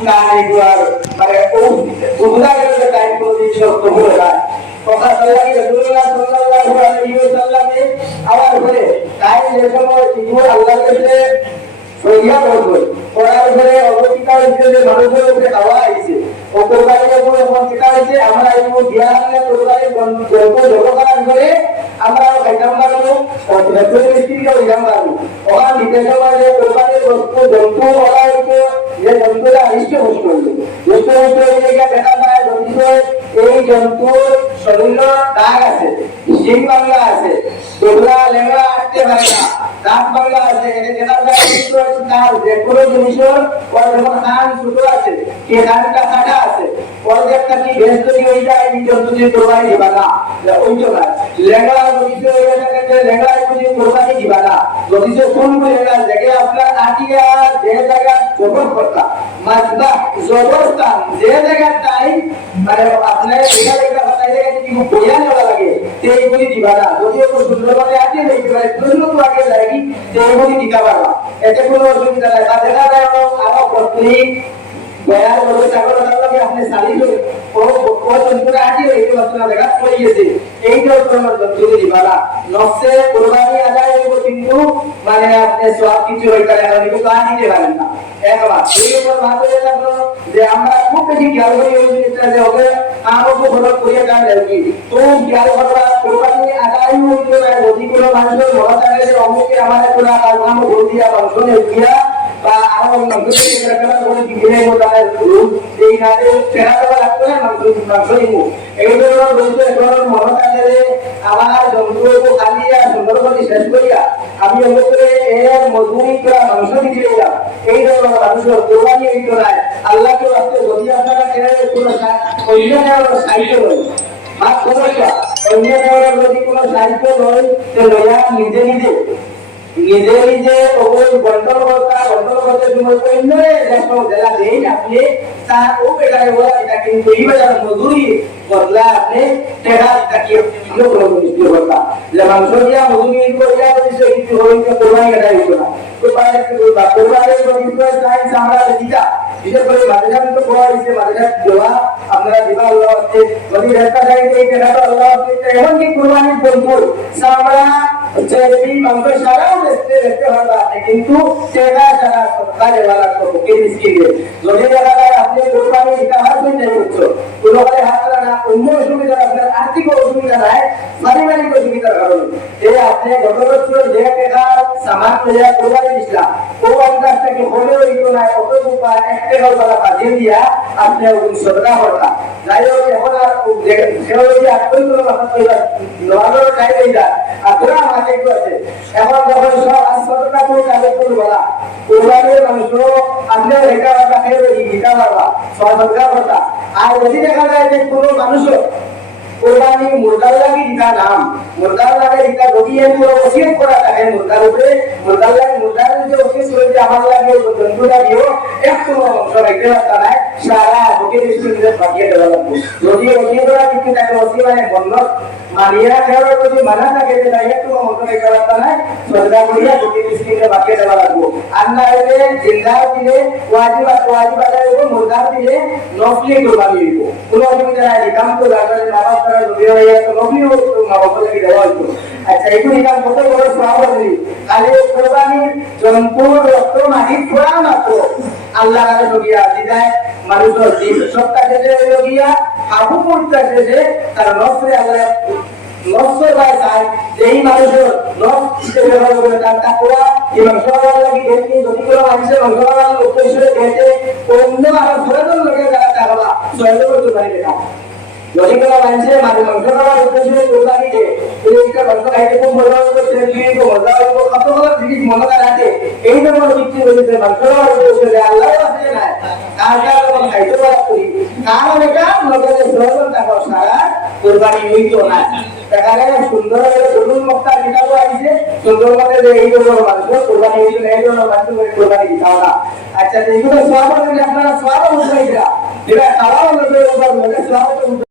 গানে গুয়ার মানে উদা গেলে টাইম করে দিচ্ছে তো বলে না কথা সাল্লাল্লাহু আলাইহি ওয়াসাল্লাম আবার বলে তাই যে সময় ইবু আল্লাহর কাছে সইয়া বলবে পড়ার উপরে অবস্থিকার হিসেবে মানুষের উপরে হাওয়া আইছে ও কোরবানির উপরে অবস্থিকা হইছে আমরা ইবু জ্ঞানের কোরবানির গল্প জগৎ করে আমরা খাইতাম না কোনো অর্থের মিস্ত্রিকে হইলাম না ওখান নিতে সময় যে কোরবানির বস্তু জন্তু ওরা হইতো যে জন্তুরা অনিষ্ট বস্তু হইতো দুষ্ট বস্তু হইলে দেখা যায় জন্তু এই জন্তুর শরীরে দাগ আছে শিং বাংলা আছে তোমরা লেঙ্গা আটতে পারে না দাঁত বাংলা আছে দেখা যায় তার যে কোনো জিনিসের ওর যখন কান ছোট আছে কে কানটা কাটা আছে ওর একটা কি বেশ তৈরি হয়ে যায় এই জন্তু দিয়ে কোরবানি দিবা না ওই তো না লেঙ্গা যদি হয়ে থাকে লেঙ্গা যদি কোরবানি দিবা না যদি কোন লেঙ্গা জায়গায় আপনার আটিয়া যে জায়গা জবর করতা মাজবা জবরস্থান যে জায়গা টাইম মানে আপনার এখানে একটা বাতাই জায়গা কি বইয়া নেওয়া লাগে সেইগুলি দিবা না যদি একটু সুন্দরভাবে আটিয়ে দিতে পারে প্রশ্ন তো আগে লাগি সেইগুলি দিতে পারবা এতে কোনো অসুবিধা নাই তা দেখা যায় আরো পত্নী বয়ার বলে চাকর লাগে আপনি শাড়ি ও জন্তুরা আটিয়ে এই বাচ্চা দেখা পড়ে গেছে এই যে তোমার জন্তু দিবা না নফসে কুরবানি আদায় হইব কিন্তু মানে আপনি সওয়াব কিছু হইতা না কিন্তু তা দিতে পারেন না একবার এই উপর ভাত হয়ে থাকলো যে আমরা খুব বেশি খেয়াল করি ওই জিনিসটা যে হবে আমাকে ফলো করিয়ে কাজ কি তো খেয়াল করবা কুরবানি আদায় হইতো না যদি কোনো মানুষের মনে থাকে যে অমুকে আমাদের কোনো কাজ নাম ভুল দিয়া মাংস নেওয়া বা আরো মাংস করে করে দিলে ওটার রূপ এই নাতে চেহারা দেওয়া লাগতো না মাংস নিবো এই জন্য বলতে এখন মনে থাকে যে আমার জন্তুকে খালি আর সুন্দর করে শেষ করিয়া আমি অবশ্যই এর মজুরি করা মাংস দিতে গেলাম এই জন্য মানুষের কোরবানি হইতো না আল্লাহকে রাখতে যদি আপনারা ছেড়ে কোনো অন্য সাহিত্য নয় আর সমস্যা অন্য যদি কোনো সাহিত্য নয় তো লয়া নিজে নিজে নিজে নিজে ওই বন্টন করতে সময় অন্যরে যখন জেলা দেন আপনি তা ও বেটারে বলা এটা কিন্তু এই বাজার মজুরি বদলা আপনি টেকা তাকে কিলো নিতে বদলা যে মাংস দিয়া মজুরি করিয়া দিছে কিছু হইছে কোরবানি এটা হইতো না তো পারে কি বলবা কোরবানির কিন্তু চাই আমরা দিতা বিশেষ করে মাদ্রাসা তো বলা হইছে মাদ্রাসা দেওয়া আপনারা দিবা আল্লাহ আছে যদি রেখা যায় এই টাকাটা আল্লাহ আছে এমন কি কোরবানির বলবো আমরা যদি মাংস সারাও দেখতে পারবা কিন্তু টাকা সারা সরকারে वाला को के মিসকিনে যদি দেখা যায় আপনি কোরবানি দিতে হাসবেন না করছো কোনো বলে হাত না অন্য অসুবিধা আপনার আর্থিক অসুবিধা নাই পারিবারিক অসুবিধার কারণে এই আপনি গত বছর যে টাকা সামান নিয়ে কোরবানি দিছিলাম ও আন্দাজটাকে হলে হইতো না কত উপায় এক টাকা বলা বাজিয়ে দিয়া আপনি ওই সদকা করতা যাই হোক এখন আর সেও যদি আপনি কোনো কথা কইবা নরমাল টাইম হই যায় আপনারা আমাকে একটু আছে এখন যখন সব সদকা করে কাজে করে বলা কোরবানির মাংস আপনি রেখা রাখা খেয়ে দিতে পারবা সদকা করতা আর যদি দেখা যায় যে কোনো মানুষ কোরবানি মুরগার লাগি দিতা নাম মুরগার লাগে দিতা যদি এর পুরো ওসিয়ত করা থাকে মুরগার উপরে মুরগার লাগে মুরগার যে ওসিয়ত করে যে আমার লাগে জন্তুটা দিও একটু অংশ রাখতে পারতা না সারা ওকে ডিস্ট্রিক্টে পাঠিয়ে দেওয়া লাগবে যদি ওসিয়ত করা কিন্তু তাকে ওসিয়ত মানে বন্ধ মানিয়া খেয়াল যদি মানা থাকে যে তাই একটু অংশ রাখতে পারতা না সদকা করিয়া ওকে ডিস্ট্রিক্টে পাঠিয়ে দেওয়া লাগবে আর না হলে জিন্দার দিলে ওয়াজিব আদায় হবে মুরগার দিলে নফলি কোরবানি দিব কোনো অসুবিধা নাই কাম তো লাগালে নামাজ পড়া যদি হয় তো নফলি মাওয়াফাকে দেওয়া হতো আচ্ছা এইগুলো কাম কত বড় সওয়াব আছে খালি কোরবানির জন্তুর রক্ত মাটি ফোড়া মাত্র আল্লাহ তাআলা নবিয়া দিদায় মানুষের দিন সবটাকে যে লগিয়া আবু মুরতাকে যে তার নফরে আল্লাহ নফসের ভাই চাই যেই মানুষের নফস হিসেবে ব্যবহার করে তার তাকওয়া এবং সবার লাগি দেখি যদি কোনো মানুষের ভগবান উদ্দেশ্যে দেখে অন্য আর ফরজন লোকে যারা তাকওয়া সহ্য করতে পারে না যদি কোনো মানুষের মানে মাংস খাওয়ার উদ্দেশ্যে কোরবানি দেয় এইটা মাংস খাইতে খুব মজা হবে সেদিন খুব মজা হবে কতগুলো জিনিস মনে রাখে এই ধরনের বিক্রি হয়েছে মাংস খাওয়ার উদ্দেশ্যে আল্লাহ আছে না তার কারণে খাইতে পারা করি কারণ এটা নগদে সহজন তাকওয়া সারা কোরবানি হইতো না এখানে সুন্দর গরুর মক্কা যেটাও আছে সুন্দর মতে যে এই ধরনের মানুষ কোরবানি হইতো না এই ধরনের মানুষ কোরবানি দিতাম না আচ্ছা এইগুলো সব আপনারা সব উঠাইরা যেটা খাওয়া হলো সব